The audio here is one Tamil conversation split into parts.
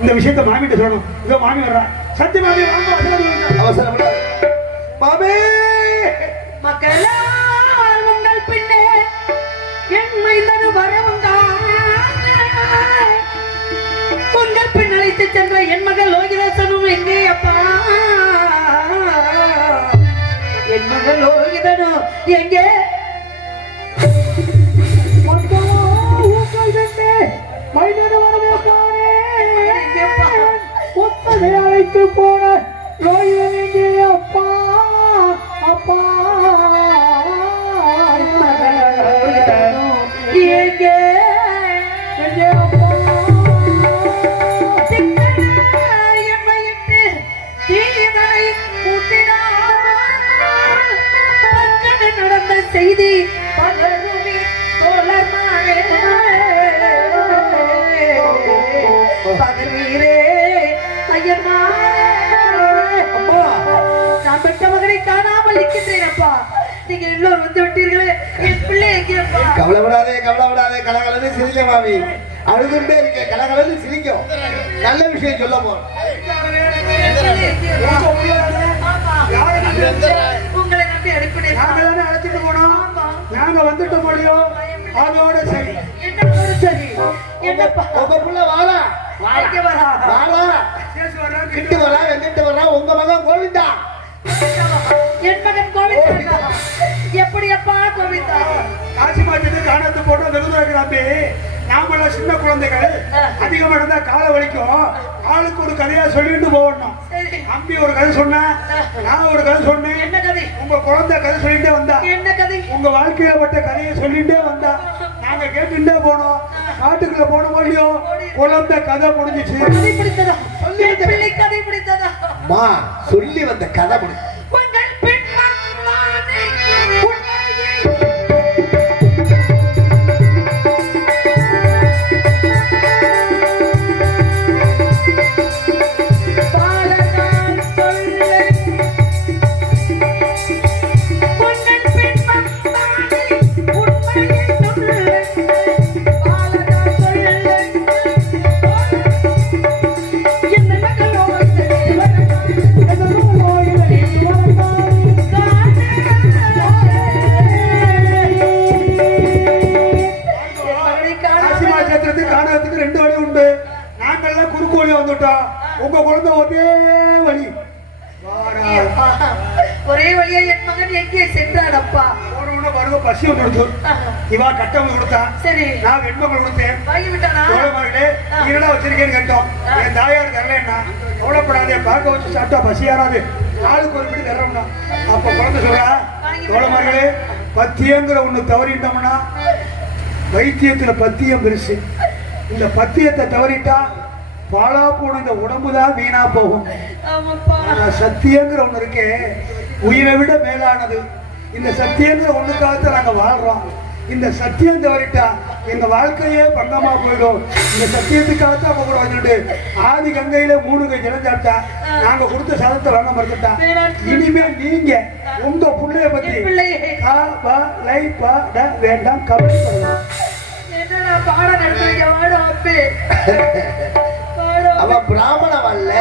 இந்த விஷயத்தை மாமிட்ட சொல்லணும். இதோ மாமி வர்றா. சத்திய மாமி வாங்க அவசரம் மாமே! மக்களால் உங்கள் பின்னே என் மைந்தனு வரவுங்க உங்கள் பின் அழைத்து சென்ற என் மகள் லோகிதாசனும் எங்கே அப்பா? என் மகள் லோகிதனும் எங்கே? நீங்க எல்லோரும் வந்து விட்டீர்களே. என் பிள்ளை எங்கேப்பா கவலைப்படாதே கவலைப்படாதே கலகலன்னு சிரிக்க மாமி. அழுதுண்டே இருக்க கலகலன்னு சிரிக்கும் நல்ல விஷயம் சொல்ல போறோம். உங்களை நம்பி அனுப்பினேன். நாங்க தானே அழைச்சிட்டு போனோம். நாங்க வந்துட்டு முடியும் அதோட சரி. என்ன ஒரு சரி? என்னப்பா உங்க புள்ள பேசி வர்றாங்க கிட்டு வரா வெங்கிட்டு வரா உங்க மகன் கோவிந்தா. என் மகன் கோவிந்தா எப்படி அப்பா கோவிந்தா காசி மாற்றத்தை காணத்து போட்டு வெகுதாக்கிறாப்பே நாமெல்லாம் சின்ன குழந்தைகள். அதிகமா இருந்தா காலை வலிக்கும். ஆளுக்கு ஒரு கதையா சொல்லிட்டு போகணும். அம்பி ஒரு கதை சொன்னா நான் ஒரு கதை சொன்னேன். என்ன கதை? உங்க குழந்தை கதை சொல்லிட்டே வந்தா. என்ன கதை? உங்க வாழ்க்கையில பட்ட கதையை சொல்லிட்டே வந்தா. நாங்க கேட்டுட்டே போனோம். காட்டுக்குள்ள போன முடியும் குழந்தை கதை முடிஞ்சிச்சு. கதை பிடித்ததா? பிள்ளை கதை பிடித்ததா? மா சொல்லி வந்த கதை முடி வழி வந்துட்டோம் உங்க குழந்தை ஒரே வழி. ஒரே வழியா என் மகன் எங்கே சென்றான் அப்பா போனவுடனே பாருங்க பசி வந்துடுச்சு இவா கட்டம் கொடுத்தா. சரி. நான் வெண்பங்கள் கொடுத்தேன். வாங்கி விட்டானா? தோழமார்களே நீங்களா வச்சிருக்கேன்னு கேட்டோம். என் தாயார் தரலன்னா கவலைப்படாதே பார்க்க வச்சு சாப்பிட்டா பசி யாராது ஆளுக்கு ஒரு பிடி தர்றோம்னா. அப்ப குழந்தை சொல்றா தோழமார்களே பத்தியங்கிற ஒண்ணு தவறிட்டோம்னா வைத்தியத்துல பத்தியம் பெருசு. இந்த பத்தியத்தை தவறிட்டா பாழா போன இந்த உடம்பு தான் வீணா போகும். சத்தியங்கிற ஒண்ணு இருக்கே. உயிரை விட மேலானது. இந்த சத்தியங்கிற ஒண்ணுக்காகத்தான் நாங்க வாழ்றோம். இந்த சத்தியம் தவறிட்டா எங்க வாழ்க்கையே பங்கமா போயிடும். இந்த சத்தியத்துக்காகத்தான் அவங்க கூட வந்துட்டு ஆதி கங்கையில மூணு கை ஜலஞ்சாட்டா நாங்க கொடுத்த சதத்தை வாங்க மறுத்துட்டா. இனிமே நீங்க உங்க புள்ளைய பத்தி என் பிள்ளையே. கா, ப, லை, ப, ட வேண்டாம். என்னடா பாடம் நடத்துறீங்க? வாடும் அப்பே வாடும் அவன் பிராமண வரல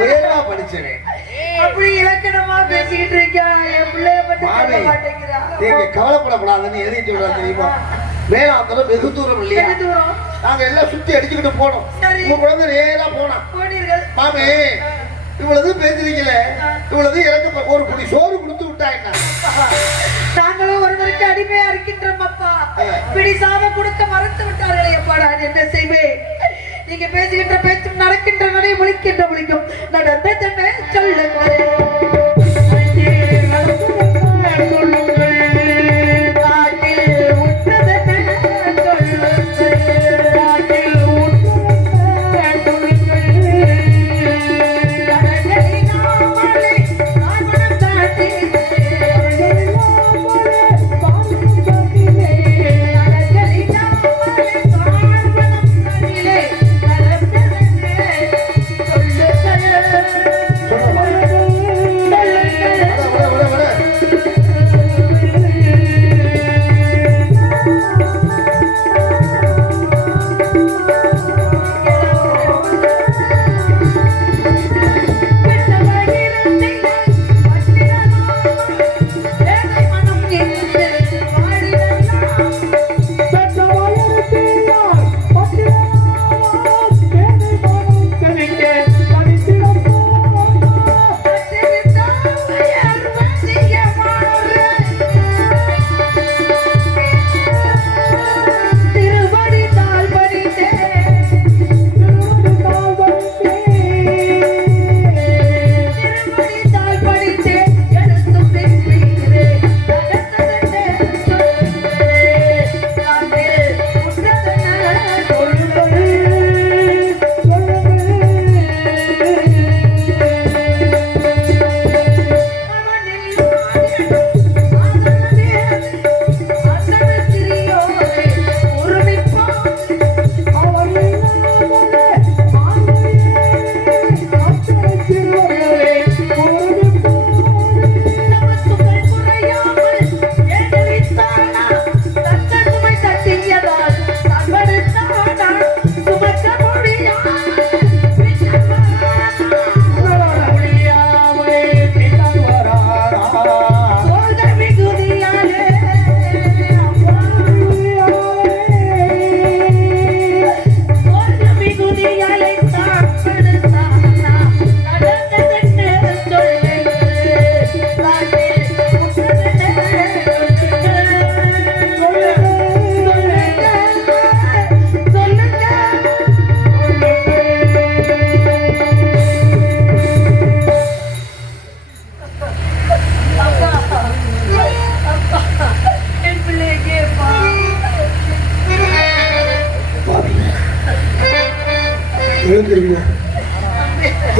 உயர்வா படிச்சவன் அப்படி இலக்கணமா பேசிக்கிட்டு இருக்கியா என் பிள்ளைய பத்தி மாமி சொல்ல மாட்டேங்கிறா. நீங்க கவலைப்படக்கூடாதுன்னு எதையும் சொல்றாங்க தெரியுமா? வேளாந்தரம் வெகு தூரம் இல்லையா? நாங்க எல்லாம் சுத்தி அடிச்சுக்கிட்டு போனோம். உங்க குழந்தை நேரா போனா. மாமி இவ்வளவு பேசுறீங்களே? இவ்வளவு எனக்கு ஒரு குடி சோறு கொடுத்து விட்டா என்ன? நாங்களும் ஒருவருக்கு அடிமையா இருக்கின்றோம் அப்பா. பிடி சாதம் கொடுக்க மறுத்து விட்டார்களே அப்பா நான் என்ன செய்வேன் நீங்க பேசுகின்ற பேச்சும் நடக்கின்ற நடை முழிக்கின்ற முழிக்கும் நடந்ததென்ன சொல்லுங்கள்.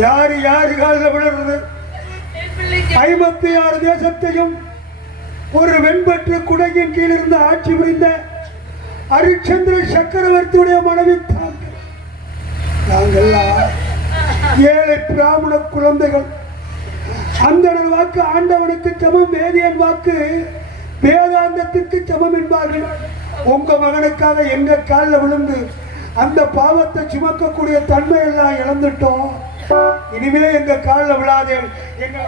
யாரு யாரு காலில் விழுறது? ஐம்பத்தி ஆறு தேசத்தையும் ஒரு வெண்பற்று குடையின் கீழ் இருந்து ஆட்சி புரிந்த ஹரிச்சந்திர சக்கரவர்த்தியுடைய மனைவி தாங்கள். நாங்கள்லாம் ஏழை பிராமண குழந்தைகள். அந்தணர் வாக்கு ஆண்டவனுக்கு சமம் வேதியன் வாக்கு வேதாந்தத்துக்கு சமம் என்பார்கள். உங்க மகனுக்காக எங்க காலில் விழுந்து அந்த பாவத்தை சுமக்கக்கூடிய தன்மை எல்லாம் இழந்துட்டோம். இனிமே எங்க காலில் விழாதே. எங்க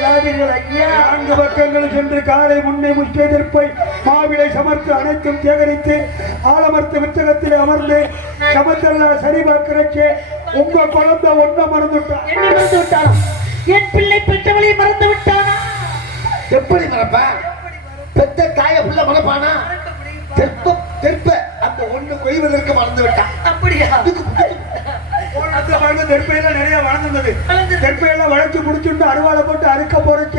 நான்கு பக்கங்கள் சென்று காலை முன்னே முச்செதிர்ப்பை மாவிலை சமர்த்து அனைத்தும் சேகரித்து ஆலமர்த்து வித்தகத்தில் அமர்ந்து சமத்தெல்லாம் சரி பார்க்கிறச்சே உங்க குழந்தை ஒன்றை மறந்துட்டா? என்ன மறந்து விட்டானா என் பிள்ளை பெற்றவளை மறந்து விட்டானா எப்படி மறப்பான் பெத்த தாய புள்ள மறப்பானா தெற்ப தெற்ப. அந்த ஒண்ணு கொய்வதற்கு மறந்து விட்டான் அப்படியா? அந்த பாருங்க தெற்பையெல்லாம் நிறைய வளர்ந்துருந்தது. தெற்பையெல்லாம் வளைச்சு முடிச்சுட்டு அருவாளை போட்டு அறுக்க போறச்ச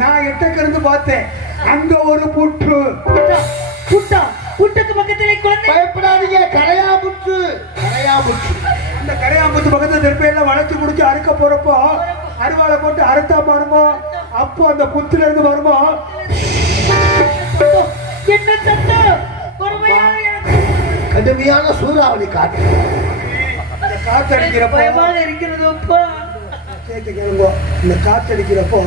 நான் எட்டக்கிருந்து பார்த்தேன். அங்க ஒரு புற்று. புட்டா புட்டா புட்டுக்கு பக்கத்திலே பயப்படாதீங்க கரையாமுற்று கரையாமுற்று அந்த கரையாம்பூத்து பக்கத்துல தெற்பையெல்லாம் வளைச்சு முடிச்சு அறுக்க போறப்போ அருவாளை போட்டு அறுத்தா பாருமோ? அப்போ அந்த புத்துல இருந்து வருமோ? சத்தம். என்ன சத்தம்? பொறுமையாக எனக்கு கடுமையான சூறாவளி காற்று. இந்த காத்தடிக்கிறப்போ பயமாக இருக்கிறது அப்பா. கேட்டு கேளுங்க. இந்த காத்தடிக்கிறப்போ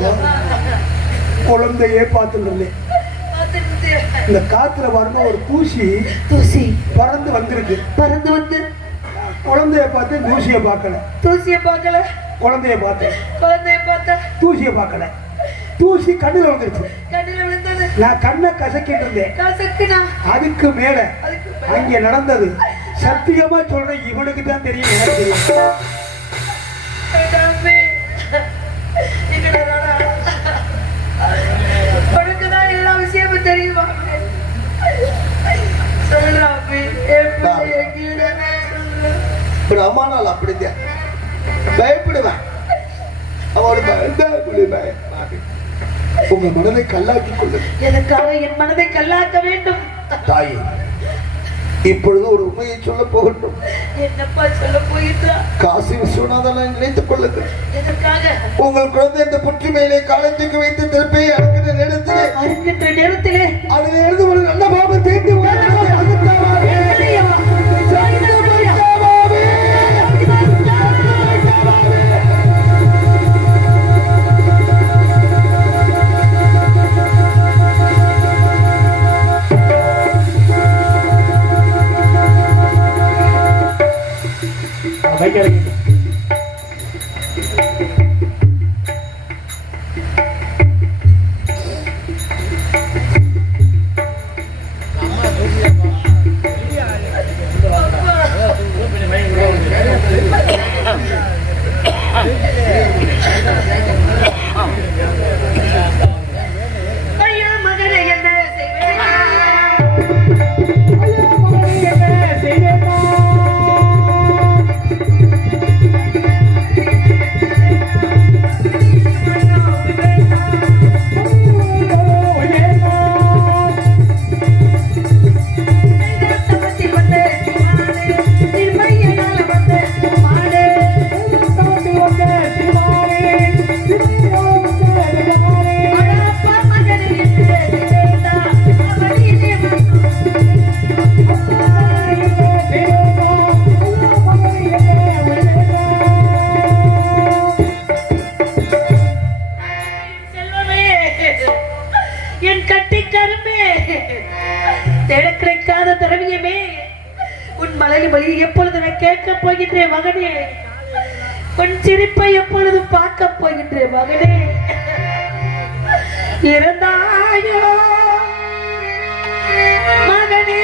குழந்தையே பார்த்துட்டு இருந்தேன் இந்த காத்துல வரணும் ஒரு தூசி? தூசி. பறந்து வந்திருக்கு. பறந்து வந்து. குழந்தைய பார்த்து தூசியை பார்க்கல. தூசியை பார்க்கல. குழந்தைய பார்த்தேன் குழந்தைய பார்த்தா. தூசியை பார்க்கல. தூசி கண்ணுல வந்துருச்சு கண்ணில் நான் கண்ணை கசக்கிட்டு இருந்தேன். அதுக்கு மேல அதுக்கு அங்க நடந்தது. சத்தியமா சொல்றேன் இவனுக்கு தான் தெரியும் எனக்கு தெரியும். எல்லா விஷயமும் தெரியுமா? சொல்றேன் பிரம்மானால் அப்படித்தான் பயப்படுவேன். அவன் பயந்தா பயப்படுவேன். உங்க மனதை கல்லாக்கி கொள்ளுங்க எதற்காக என் மனதை கல்லாக்க வேண்டும். தாயே இப்பொழுது ஒரு உண்மையை சொல்ல போகட்டும் என்னப்பா சொல்ல போகின்றா? காசி விஸ்வநாதனை நினைத்துக் கொள்ளுங்கள். எதற்காக? உங்கள் குழந்தை இந்த புற்று மேலே காலத்துக்கு வைத்து திருப்பி அடக்கிற நேரத்திலே அருகின்ற நேரத்திலே அதில் இருந்து ஒரு நல்ல பாபம் தேடி. भाई क्या लगे மகனே இருந்தாயோ? மகனே